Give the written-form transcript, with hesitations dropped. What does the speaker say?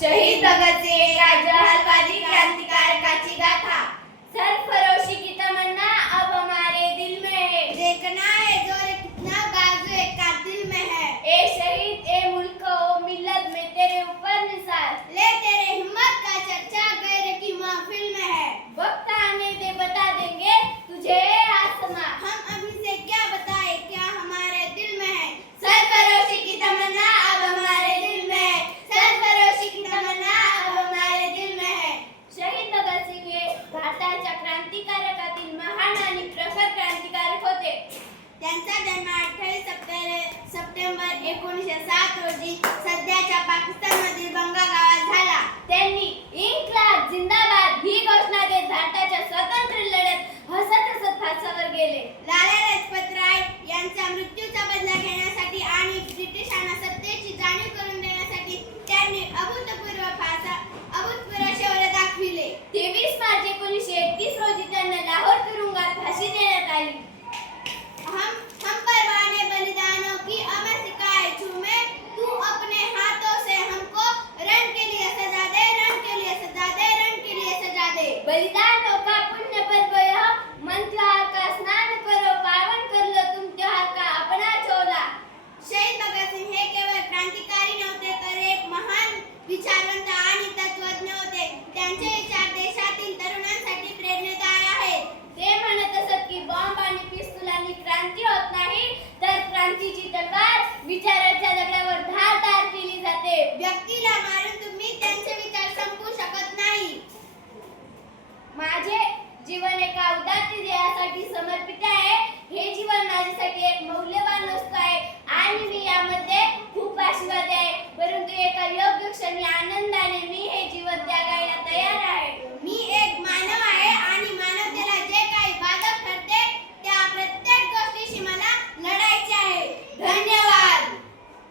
शहीद भगतसिंह जलालवादी क्रांतिकारकाची गाथा। सरफरोशी की तमन्ना अब हमारे दिल में है, देखना है जोर कितना बाजू एक का दिल में है। ए शहीद ए मुल्क ओ मिल्लत में तेरे ऊपर निसार, ले तेरे हिम्मत का चर्चा गैर की महफिल में है। वक्त आने दे बता देंगे तुझे आसमां, हम अभी से क्या बताए क्या हमारे दिल में है। सरफरोशी की तमन्ना अब हमारे दिल में है, सरफरोशी की तमन्ना अब हमारे दिल में है। शहीद भगतसिंग हे भारताच्या क्रांतिकारकातील महान आणि प्रखर क्रांतिकारक होते। त्यांचा जन्म 28 सप्टेंबर 1907 रोजी सध्याच्या पाकिस्तानमधील बंगा गावात झाला। त्यांनी इन्क्लाब जिंदाबाद ही घोषणा देत भारताच्या स्वातंत्र्य लढ्यात हसत हसत फासावर गेले। लाला लजपत राय यांचा मृत्यूचा बदला घेण्यासाठी आणि ब्रिटिशांना सत्तेची जाणीव करून देण्यासाठी त्यांनी अभूतपूर्व शौर्य दाखविले। 23 मार्च 1931 रोजी त्यांना लाहोर तुरुंगात फाशी देण्यात आली। हम परवाने बलिदानों की अमर सिखाए छूमे, तू अपने हाथों से हमको रण के लिए सजा दे, रण के लिए सजा दे, रण के लिए सजा दे। बलिदानों का पुण्य पर्व यह, मन त्योहार का स्नान करो, पावन कर लो तुम त्योहार का अपना चोला। शहीद भगतसिंग हे केवळ क्रांतिकारी नव्हते तर एक महान विचारवंत आणि तत्वज्ञ होते। त्यांचे विचार देशातील तरुणांसाठी प्रेरणादायी आहेत। ते म्हणत असत की बॉम्ब आणि पिस्तुलांनी क्रांती होत नाही, तर क्रांतीची तलवार विचाराच्या दगडावर धारदार केली जाते। व्यक्तीला मारून तुम्ही त्यांचे विचार संपवू शकत नाही। माझे जीवन एका उदात्त ध्येयासाठी समर्पित आहे। हे जीवन माझ्यासाठी एक मौल्यवान वस्तू आहे आणि मी यामध्ये खूप आशीर्वाद आहे, परंतु एका योग्य क्षणी आनंदाने मी